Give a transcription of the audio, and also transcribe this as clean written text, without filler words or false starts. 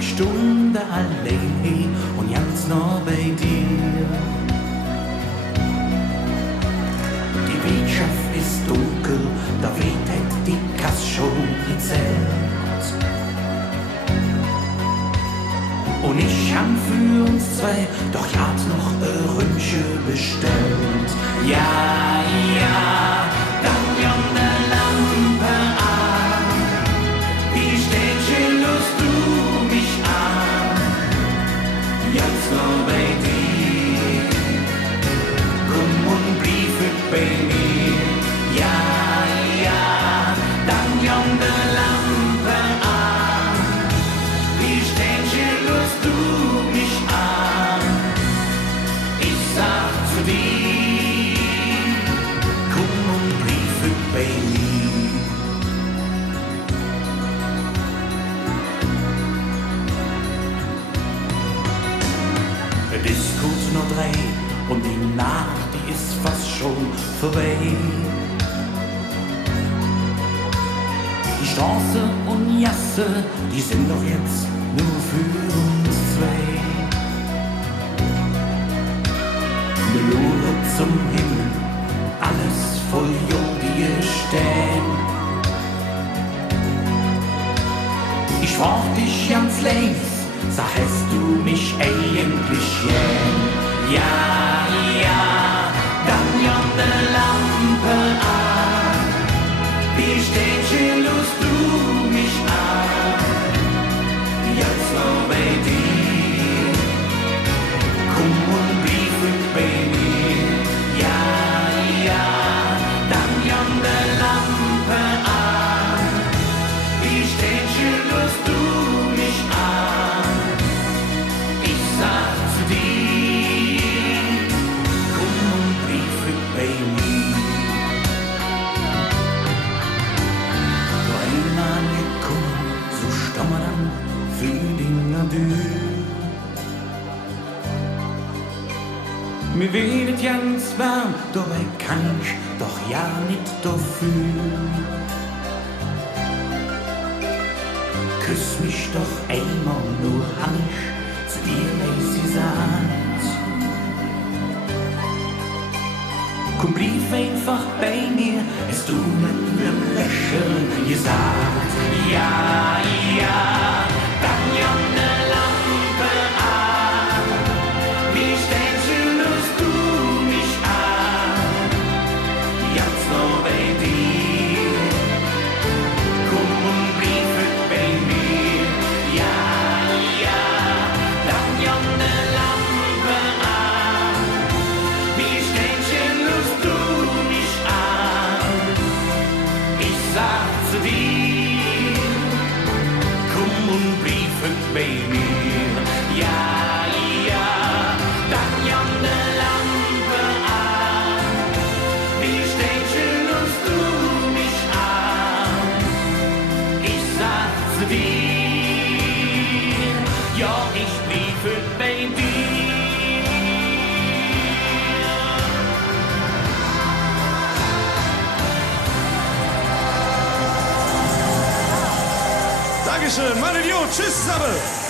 Stunden allein und ganz noch bei dir. Die Wirtschaft ist dunkel, da weht die Kasse schon gezählt. Und ich hab für uns zwei doch ja noch Rünsche bestellt. Ja, ja, dann jonne Lampe an. Wie steht lust du mich an? Jetzt noch bei dir. Komm und Briefe bei mir. Ja, ja, dann jonne Lampe an. Wie steht lust du mich an? Ich sag zu dir, komm und Briefe bei mir. Es ist kurz noch 3 und die Nacht, die ist fast schon vorbei. Die Straße und Jasse, die sind doch jetzt nur für uns zwei. Melone zum Himmel, alles voll jordige Stern. Ich frag dich ganz längst, sag, hast du mich eigentlich gern? Ja, ja, dann jonne Lampe an. Wie steht lust du mich an? Jetzt noch bei dir. Komm und Briefe bei mir. Ja, ja, dann jonne Lampe an. Wie steht lust du mich an? Ich sag zu dir, komm und Briefe bei mir. Nur einmal gekommen, so stammer dann für den Adieu. Mir wird ganz warm, dabei kann ich doch ja nicht dafür. Küss mich doch einmal, nur hab ich zu dir leis gesagt. Komm, blieb einfach bei mir, es du mit nem Lächeln gesagt. Ja, ja, dann jonne Lampe an. Wie steht lust du mich an? Jetzt noch bei dir. Komm und Briefe bei mir. Ja, ja, dann jonne Lampe an. Wie steht lust du mich an? Ich sag zu dir, komm und Briefe bei mir. Ja, ja, dann jonne Lampe an. Wie steht lust du mich an? Ich sag zu dir, ja, ich briefe bei dir. Dankeschön, meine Idiot. Tschüss zusammen.